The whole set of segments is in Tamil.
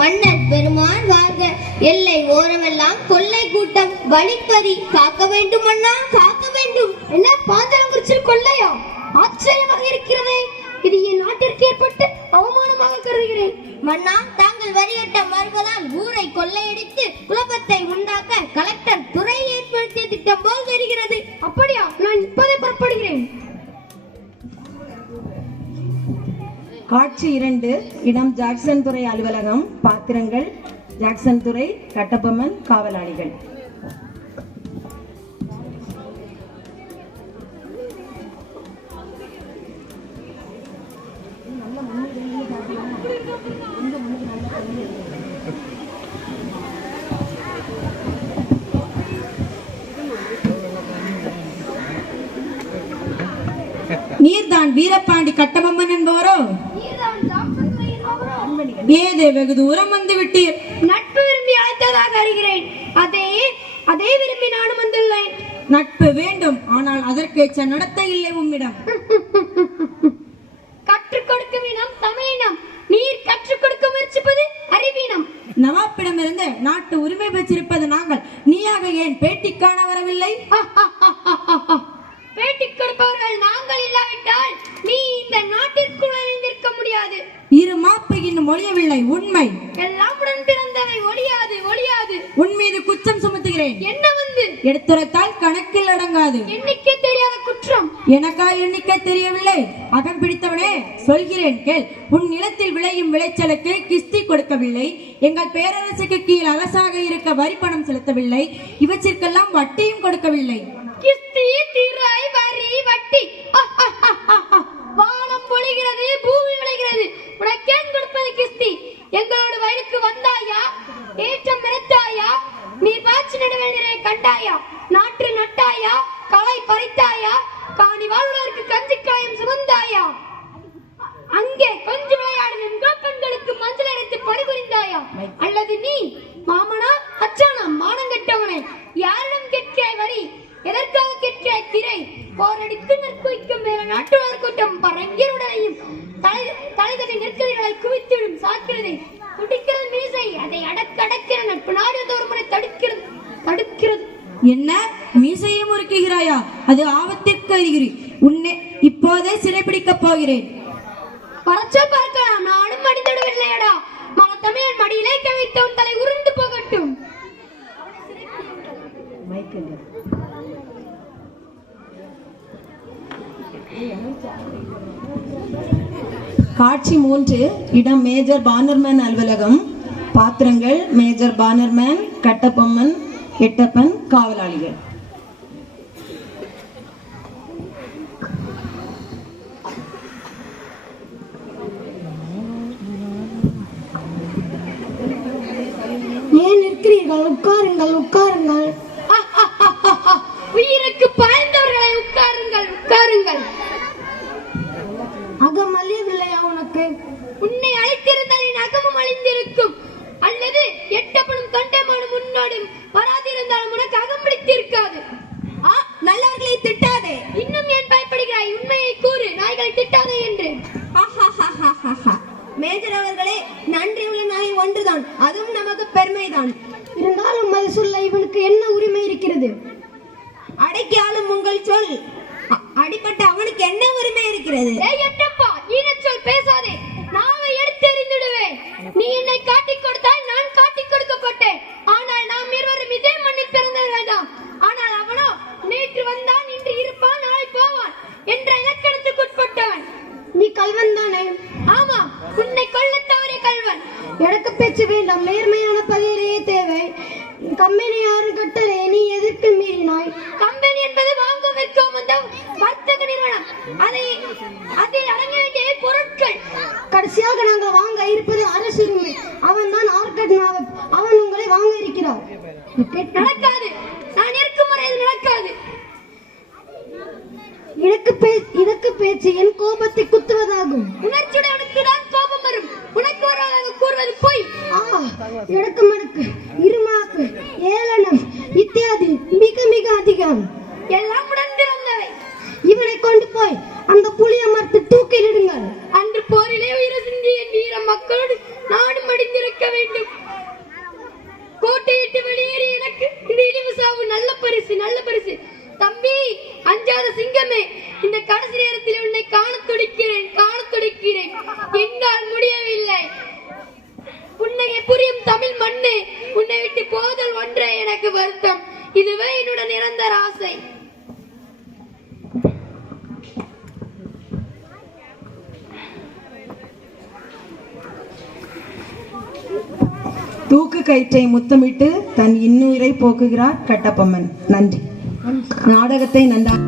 மன்னர் பெருமான் வாழ்க. எல்லை ஓரமெல்லாம் கொள்ளை கூட்டம், வழிப்பறி காக்க வேண்டும் அண்ணா, காக்க வேண்டும். என்ன பாஞ்சாலங்குறிச்சியில் கொள்ளையா? ஆச்சரியமாக இருக்கிறதே. இது என் நாட்டிற்கு ஏற்பட்டு அவமானமாக கருதுகிறேன். மன்னா, தாங்கள் வரிகட்டம் வருவதால் ஊரை கொள்ளையடித்து குழப்பத்தை உண்டாக்க கலெக்டர் துறை ஏற்படுத்திய திட்டம் போல் தெரிகிறது. அப்படியா? நான் இப்போதே புறப்படுகிறேன். காட்சி 2. இடம் ஜாக்சன் துறை அலுவலகம். பாத்திரங்கள் ஜாக்சன் துறை, கட்டபொம்மன், காவலாளிகள். நீர்தான் வீரபாண்டி கட்டபொம்மன் என்பவரோ? ஏதே வெகு தூரம் வந்து விட்டீர். நட்பு விரும்பி அழைத்ததாக அறிகிறேன். அதே விரும்பி நானும் வந்துள்ளேன். நட்பு வேண்டும், ஆனால் அதற்கேற்ற நடத்தை இல்லை உம்மிடம். கற்றுக் கொடுக்கும் இனம் தமிழினம். நீர் கற்றுக் கொடுக்க முயற்சிப்பது அறிவீனம். நவாப்பிடமிருந்து நாட்டு உரிமை பெற்றிருப்பது நாங்கள். நீயாக ஏன் பேட்டி காண வரவில்லை? பேட்டி கொடுப்பவர்கள் நாங்கள் இல்லாவிட்டால் நீ இந்த நாட்டிற்குள் நுழைந்திருக்க முடியாது. இரு மாப்பு இன்னும் ஒழியவில்லை. உண்மை எல்லாம் உடன் பிறந்தவை. ஒழியாது, ஒழியாது. உன் மீது குற்றம் சுமத்துகிறேன். என்ன வந்து எடுத்துரைத்தால் கணக்கில் அடங்காது. எண்ணிக்கை தெரியாத குற்றம். எனக்கா எண்ணிக்கை தெரியவில்லை? அகம் பிடித்தவனே, சொல்கிறேன் கேள். உன் நிலத்தில் விளையும் விளைச்சலுக்கு கிஸ்தி கொடுக்கவில்லை. எங்கள் பேரரசுக்கு கீழ் அரசாக இருக்க வரி பணம் செலுத்தவில்லை. இவற்றிற்கெல்லாம் வட்டியும் கொடுக்கவில்லை. கிஸ்தி, திரை, வரி, வட்டி. வானம் பொழிகிறது, பூமி விளைகிறது. உனக்கேன் கொடுப்பது கிஸ்தி? எங்களோட வயலுக்கு வந்தாயா? ஏற்றம் நிறுத்தாயா? நீ பாய்ச்சி நடுவேண்டியை கண்டாயா? நாற்று நட்டாயா? களை பறித்தாயா? காணி வாழ்வதற்கு கஞ்சி காயம் சுமந்தாயா? அங்கே கொஞ்சம் விளையாடுகின்ற பெண்களுக்கு மஞ்சள் அரைத்து பணிபுரிந்தாயா? அல்லது நீ மாமனா அச்சானா மானங்கெட்டவனே, யாரிடம் கேட்கிறாய் வரி? எதற்காக கேட்கிறாய் திரை? போரடித்து நெற்குவிக்கும் மேல நாட்டுவார் கூட்டம் பரங்கியருடனையும் தலைதனை நெற்கதிகளை குவித்துவிடும் சாக்கிறது. துடிக்கிறது மீசை, அதை அடக்கிற நட்பு நாடு ஒரு முறை தடுக்கிறது. என்ன மீசையும் முறுக்குகிறாயா? அது ஆபத்திற்கு அறிகுறி. உன்னை இப்போதே சிறைப்பிடிக்கப் போகிறேன். பறச்சா பார்க்கலாம். நானும் மடிந்துவிடவில்லையடா. தமிழன் மடியிலே கவித்தவன் தலை உருண்டு போகட்டும். காட்சி 3. இடம் மேஜர் பானர்மேன் அலுவலகம். பாத்திரங்கள் மேஜர் பானர்மேன், கட்டபொம்மன், எட்டப்பன், காவலாளிகள். ஏன் இருக்கிறீர்கள்? உட்காருங்கள், உட்காருங்கள். உயிருக்கு பாய்ந்தவர்களை உட்காருங்கள், உட்காருங்கள். அகம் அழியவில்லையா உனக்கு? உன்னை அழைத்திருந்தால் என் அகமும் அழிந்திருக்கும். அல்லது எட்டப்பனும் தொண்டைமானும் முன்னோடும் வராதிருந்தாலும் உனக்கு அகம் பிடித்திருக்காது. நல்லவர்களை திட்டாதே. இன்னும் ஏன் பயப்படுகிறாய்? உண்மையை கூறு. நாய்களை திட்டாதே என்று. மேஜர் அவர்களே, நன்றி உள்ள நாய் ஒன்றுதான், அதுவும் நமக்கு பெருமைதான். இருந்தாலும் அது சொல்ல இவனுக்கு என்ன உரிமை இருக்கிறது? அடக்கி ஆளும் உங்கள் சொல். அடிப்பட்ட அவனுக்கு என்ன உரிமை இருக்கிறது? சொல் பேசாதே. நாவை எடுத்து எறிந்துடுவேன். நீ என்னை காட்டிக் கொடுத்தால் நான் காட்டிக் கொடுக்கப்பட்டேன். ஆனால் நாம் இருவரும் இதே மண்ணில் பிறந்தவர்கள் தான். ஆனால் அவனோ நேற்று வந்தான், இன்று இருப்பான், நாளை போவான் என்ற இலக்கணத்துக்கு உட்பட்டவன். நீ கல்வன் தானே? ஆமா, உன்னை கொல்ல தவறிய கல்வன். எனக்கு பேச்சு வேண்டாம். நேர்மையான பதிலே தேவை. கம்பெனி யாரும் கட்டலே, நீ எதற்கு மீறினாய்? கம்பெனி என்பது வாங்கும் விற்கும் வந்த வர்த்தக நிறுவனம். அதில் அடங்க வேண்டிய பொருட்கள். கடைசியாக நாங்கள் வாங்க இருப்பது அரசு உரிமை. அவன் தான் ஆர்கட். அவன் உங்களை வாங்க இருக்கிறார். நடக்காது. நான் இருக்கும் வரை இது நடக்காது. இதற்கு பேச்சு என் கோபத்தை குத்துவதாகும். உணர்ச்சியுடன் தான் கோபம் வரும். உனக்கு வராதாக கூறுவது போய். எனக்கு மடக்கு, இருமாக்கு, ஏளனம் இத்தியாதி மிக மிக அதிகம். எல்லாம் உடன் பிறந்தவை. இவனை கொண்டு போய் நல்ல பரிசு. தம்பி, அஞ்சாத சிங்கமே, இந்த கடைசி நேரத்தில் உன்னை காண துடிக்கிறேன். என்னால் முடியவில்லை. புன்னகை புரியும் தமிழ் மண்ணே, உன்னை விட்டு போதல் ஒன்றே எனக்கு வருத்தம். இதுவே என்னோட நிரந்தர ஆசை. தூக்கு கயிற்றை முத்தமிட்டு தன் இன்னுயிரை போக்குகிறார் கட்டபொம்மன். நன்றி. நாடகத்தை நன்றா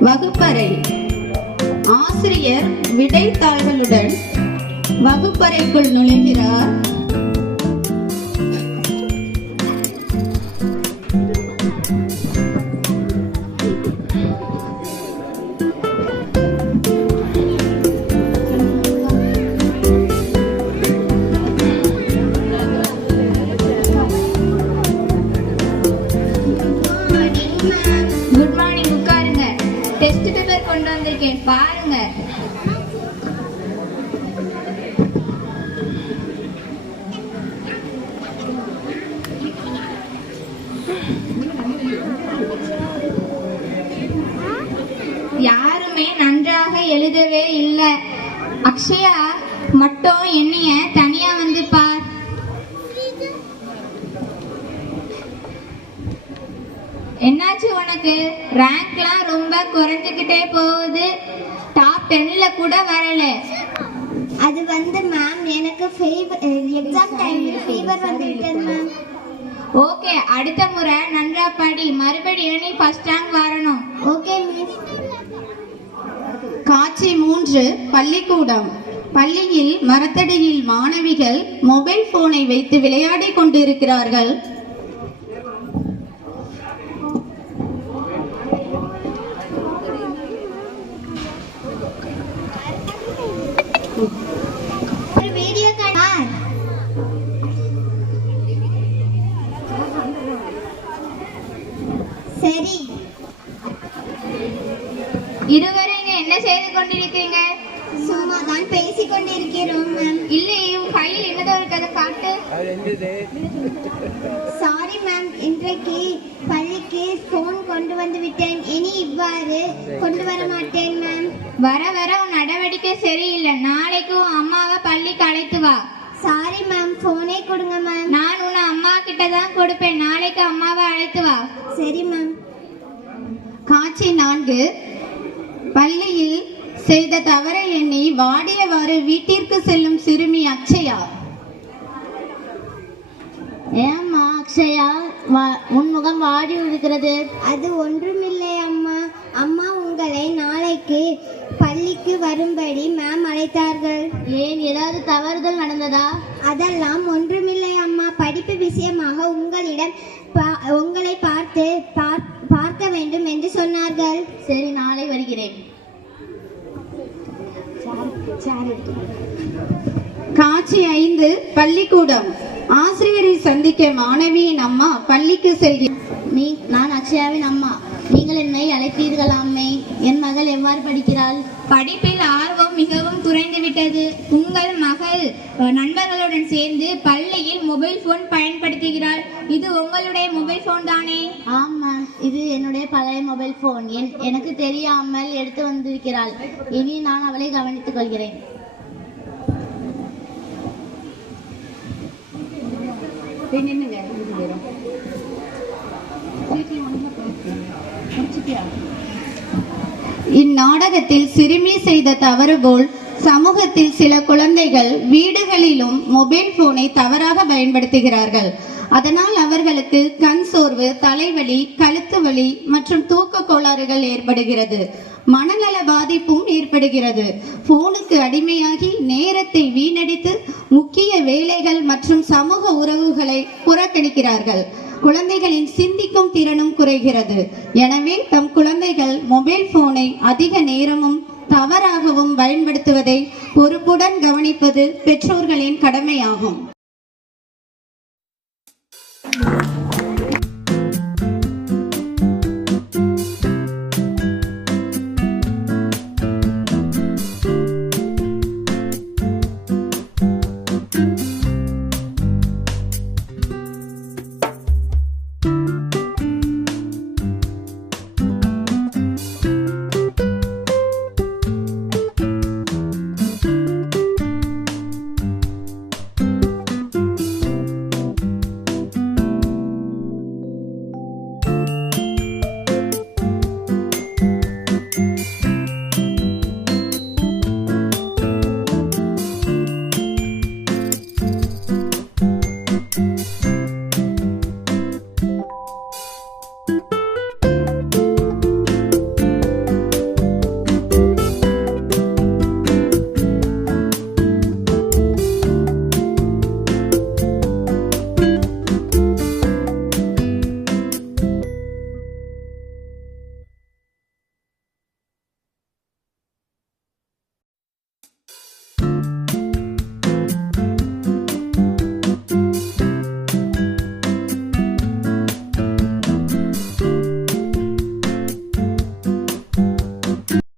வகுப்பறை. ஆசிரியர் விடைத்தாள்களுடன் வகுப்பறைக்குள் நுழைகிறார். Good morning, ma'am. இருக்கேன், பாருங்க. யாருமே நன்றாக எழுதவே இல்லை. அக்ஷயா மட்டும் என்னைய தனியா வந்து பார். என்னாச்சு உனக்கு? ரேங்க்லாம் ரொம்ப குறைஞ்சுக்கிட்டே போகுது. டாப் 10ல கூட வரல. அது வந்து மேம் எனக்கு எக்ஸாம் டைம்ல ஃபீவர் வந்துட்டது மேம். ஓகே, அடுத்த முறை நன்றா படி. மறுபடியும் நீ ஃபர்ஸ்ட் ரேங்க் வரணும். Okay miss. காட்சி 3 பள்ளிக்கூடம். பள்ளியில் மரத்தடியில் மாணவிகள் மொபைல் போனை வைத்து விளையாடி கொண்டிருக்கிறார்கள். ஒரு வீடியோ காண சரி. இருவரும் இங்க என்ன செய்து கொண்டிருக்கீங்க? சும்மா தான் பேசிக் கொண்டிருக்கிறோம் மேம். இல்லை, உன் கையில் என்னதோ இருக்கு, அதை காட்டு. சாரி மேம், இன்றைக்கு பள்ளிக்கு போன் கொண்டு வந்து விட்டேன். இனி இவ்வாறு கொண்டு வர மாட்டேன் மேம். வர வர உன் நடவடிக்கை சரியில்லை. நாளைக்கு உன் அம்மாவை பள்ளிக்கு அழைத்து வா. சாரி மேம், போனே கொடுங்க மேம். நான் உன்னை அம்மா கிட்ட தான் கொடுப்பேன். நாளைக்கு அம்மாவை அழைத்து வா. சரி மேம். காட்சி 4 பள்ளியில் செய்த தவறை எண்ணி வாடியவாறு வீட்டிற்கு செல்லும் சிறுமி அக்ஷயா. ஏம்மா அக்ஷயா, உன் முகம் வாடி இருக்கிறது? அது ஒன்றுமில்லை அம்மா. அம்மா உங்களை நாளைக்கு பள்ளிக்கு வரும்படி மேம் அழைத்தார்கள். ஏன், ஏதாவது தவறுதல் நடந்ததா? அதெல்லாம் ஒன்றுமில்லை அம்மா. படிப்பு விஷயமாக உங்களிடம் உங்களை பார்க்க வேண்டும் என்று சொன்னார்கள். சரி, நாளை வருகிறேன். காட்சி 5 பள்ளிக்கூடம். ஆசிரியரை சந்திக்க மாணவியின் அம்மா பள்ளிக்கு செல்கிறார். நான் அக்ஷயாவின் அம்மா. நீங்கள் என்னை அழைத்தீர்கள் அம்மே. என் மகள் எவ்வாறு படிக்கிறாள்? படிப்பில் ஆர்வம் மிகவும் குறைந்து விட்டது. உங்கள் மகள் நண்பர்களுடன் சேர்ந்து பள்ளியில் மொபைல் போன் பயன்படுத்துகிறாள். இது உங்களுடைய மொபைல் போன் தானே? ஆமாம், இது என்னுடைய பழைய மொபைல் போன். எனக்கு தெரியாமல் எடுத்து வந்திருக்கிறாள். இனி நான் அவளை கவனித்துக் கொள்கிறேன். இந்நாடகத்தில் சிறுமி செய்த தவறு போல் சமூகத்தில் சில குழந்தைகள் வீடுகளிலும் மொபைல் போனை தவறாக பயன்படுத்துகிறார்கள். அதனால் அவர்களுக்கு கண் சோர்வு, தலைவலி, கழுத்து வலி மற்றும் தூக்க கோளாறுகள் ஏற்படுகிறது. மனநல பாதிப்பும் ஏற்படுகிறது. போனுக்கு அடிமையாகி நேரத்தை வீணடித்து முக்கிய வேலைகள் மற்றும் சமூக உறவுகளை புறக்கணிக்கிறார்கள். குழந்தைகளின் சிந்திக்கும் திறனும் குறைகிறது. எனவே தம் குழந்தைகள் மொபைல் போனை அதிக நேரமும் தவறாகவும் பயன்படுத்துவதை பொறுப்புடன் கவனிப்பது பெற்றோர்களின் கடமையாகும்.